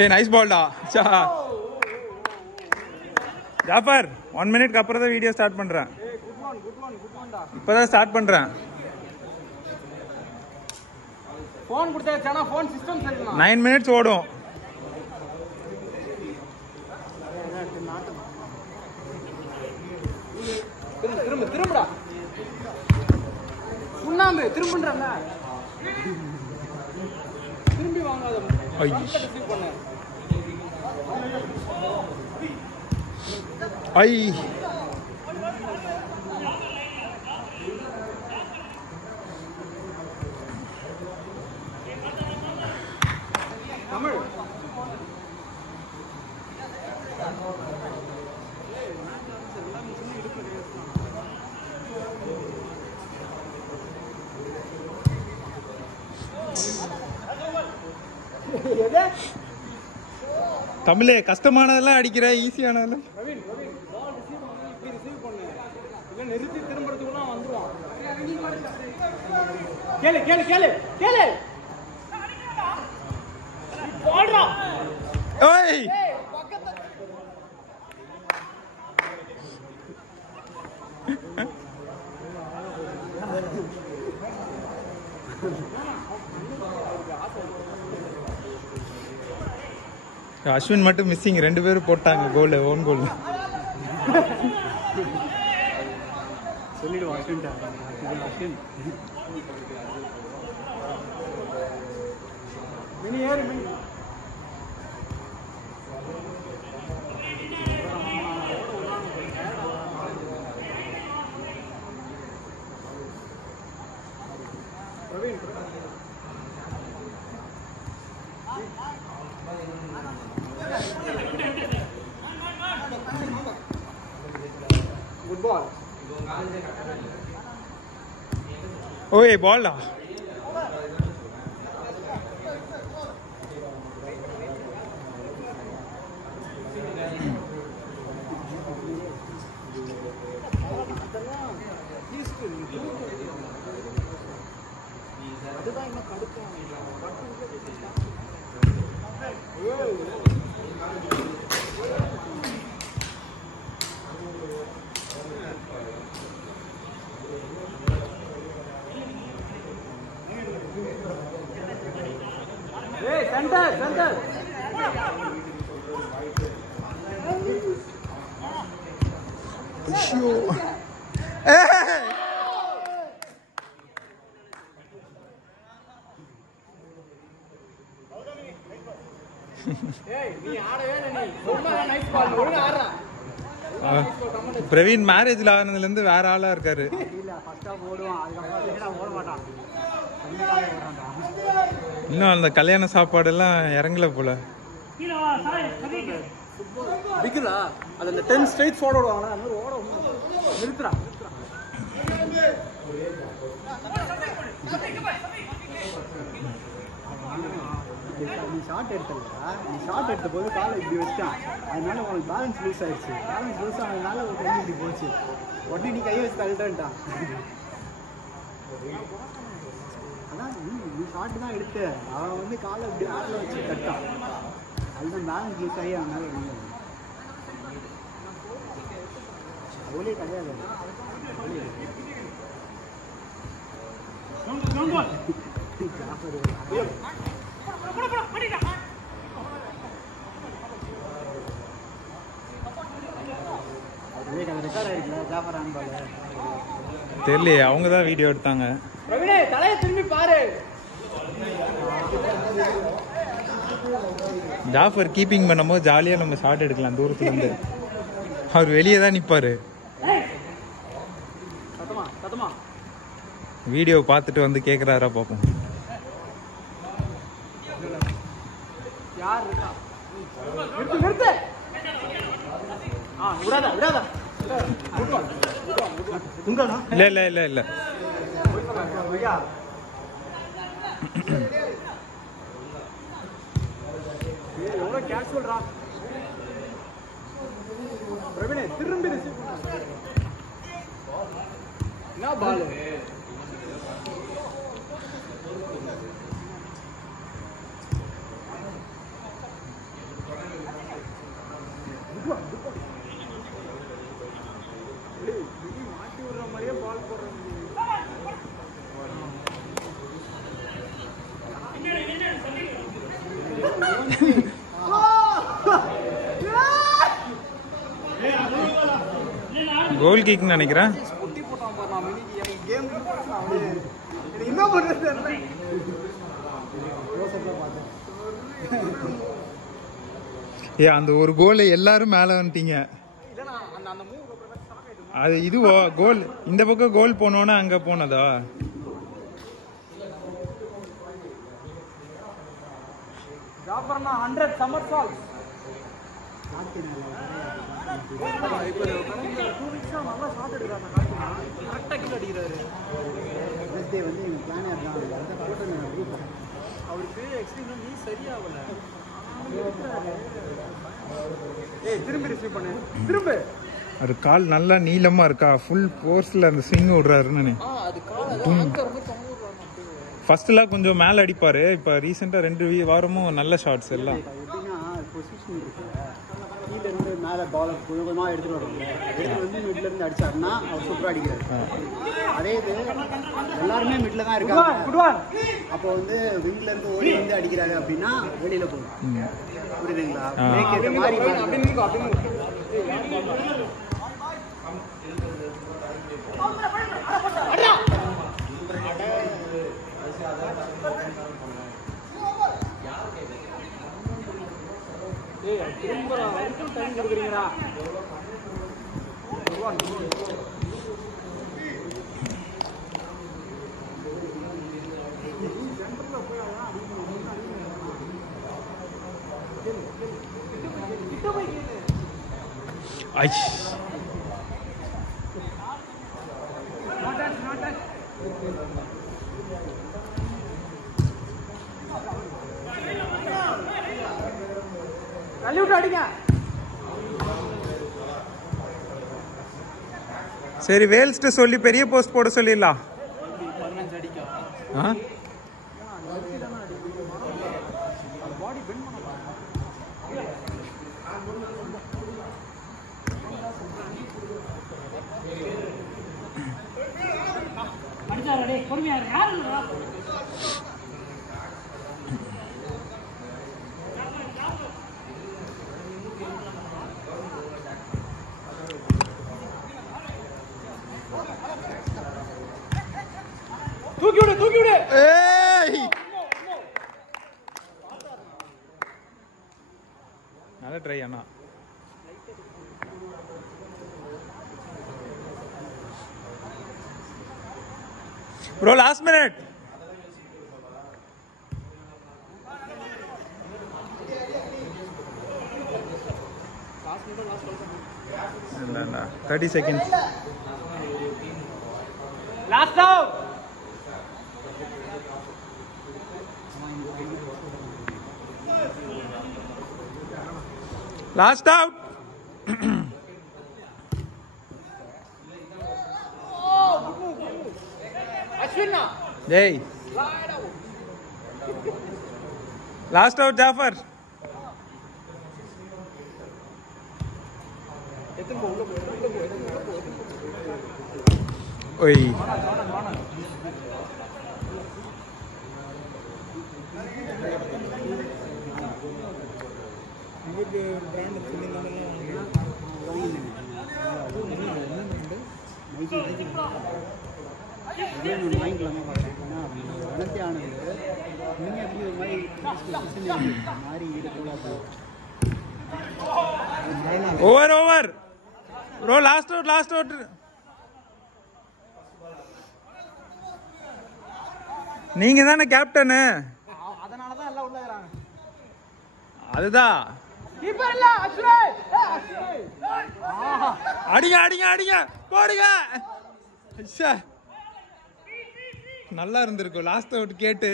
ஏய் நைஸ் பால்டா. ஜாஃபர் 1 மினிட்க்கு அப்புறம் தான் வீடியோ ஸ்டார்ட் பண்றேன். இப்பதான் ஸ்டார்ட் பண்றேன். ஃபோன் கொடுத்தாச்சா? ஃபோன் சிஸ்டம் சரியில்லை. 9 மினிட்ஸ் ஓடும். திரும்புடா. சுண்ணாம்பு திரும்புன்றல. திரும்பி வாங்காத. ஐ தமிழ் தமிழே கஷ்டமானதெல்லாம் அடிக்கிற, ஈஸியானதெல்லாம். நிறுத்தி திரும்புறதுக்குள்ள வந்துருவான். கேளு கேளு கேளு கேளு. போடுறா. ஓய் அஸ்வின் மட்டும் மிஸ்ஸிங். 2 பேரும் போட்டாங்க கோல், ஓன் கோல். சொல்லிடுவோம் அஸ்வின். மினி ஏறு மினி. Praveen good ball. ஓய் பால்டா. அதுதான் இன்னும் கடுக்கும். ஏய் சென்டர் சென்டர். ஐயோ ஏய் நீ ஆடவே இல்ல. நீ ரொம்ப நைஸ் பால். ஒழுங்கா ஆடுறா. பிரவீன் மேரேஜ்ல ஆனதுல இருந்து வேற ஆளா இருக்காரு. இல்ல ஃபர்ஸ்ட் ஆஃப் ஓடுவான், அதுக்கப்புறம் ஓட மாட்டான். இன்னும் அந்த கல்யாண சாப்பாடு எல்லாம் இறங்கல போல. பிக்குதா அது அந்த 10 ஸ்ட்ரைட் ஃபார்வர்ட் ஓடுவாங்க. அந்த மாதிரி ஓட நிறுத்துறா. நீ ஷார்ட் எடுத்தா, நீ ஷார்ட் எடுத்த போது காலை இப்படி வச்சிட்டான். அதனால உனக்கு பேலன்ஸ் லூஸ் ஆயிடுச்சு. பேலன்ஸ் லூஸ் ஆனதுனால ஒரு கை இப்படி போச்சு. உடனே நீ கையை வச்சு தள்ளிட்டான்ட்டான். அதான் நீ ஷார்ட் தான் எடுத்த. அவன் வந்து காலை இப்படி ஆட்டில் வச்சு தட்டான். அதுதான் பேலன்ஸ் லூஸ் ஆகி அதனால அவளே கிடையாது. தெரியலையே, அவங்க தான் வீடியோ எடுத்தாங்க. தலையை திரும்பி பாரு. ஜாஃபர் கீப்பிங் பண்ணும்போது ஜாலியா நம்ம ஷாட் எடுக்கலாம் தூரத்துல இருந்து. அவர் வெளியே தான் நிப்பாரு. வீடியோ பார்த்துட்டு வந்து கேக்குறாரா பாப்போம். இல்ல இல்ல இல்ல இல்ல திரும்பி என்ன பால் மாட்டி விடுற மாதிரியே பால் போடுற கோல் கிக்னு நினைக்கிறேன். என்ன பண்றது அந்த ஒரு கோல் எல்லாரும் மேல வந்துட்டீங்க. அது இதுவோ கோல் இந்த பக்கம் கோல் போனோன்னு அங்க போனதா? ஜாஃபர்னா 100 சம்மர் சால்ஸ். நல்லா ஷாட் எடுக்கிறாங்க. கரெக்டாக கீழே அடிக்கிறாரு. அவருக்கு எக்ஸ்ட்ரீம் நீ சரியாகல. திரும்பி ரிசீவ் பண்ணு. திரும்ப அது கால் நல்லா நீளமா இருக்கா, ஃபுல் ஃபோர்ஸ்ல அந்த ஸ்விங் விடுறாருன்னு. ஃபர்ஸ்ட்லாம் கொஞ்சம் மேல அடிப்பாரு, இப்ப ரீசெண்டா 2 வாரமும் நல்ல ஷாட்ஸ் எல்லாம். பொசிஷன் இருக்கு, கீழே இருந்து மேலே பாலர் கொஞ்சமாக எடுத்துகிட்டு வருவாங்க. எடுத்து வந்து மிட்ல இருந்து அடிச்சாருன்னா அவர் சூப்பராக அடிக்கிறார். அதே இது எல்லாருமே மிட்ல தான் இருக்காங்க. அப்போ வந்து விங்ல இருந்து ஓடி வந்து அடிக்கிறாரு அப்படின்னா வெளியில போகும். புரியுதுங்களா? மாதிரி சரி, வேல்ஸ்ட்டு சொல்லி பெரிய போஸ்ட் போட சொல்லிடலாம். தூக்கி விடு. நல்ல ட்ரை அண்ணா. Bro last minute. இல்ல 30 seconds. Last out. Last out. Ashwina. Hey. Last out, Jafar. Oi. Over. Bro, last out. நீங்க தானே கேப்டன். அதனால தான் எல்லாம் உள்ள வராங்க. அதுதான். கீப்பர் இல்ல அஸ்வின். அடிங்க போடுங்க. நல்லா இருந்திருக்கும் லாஸ்ட் அவுட் கேட்டு.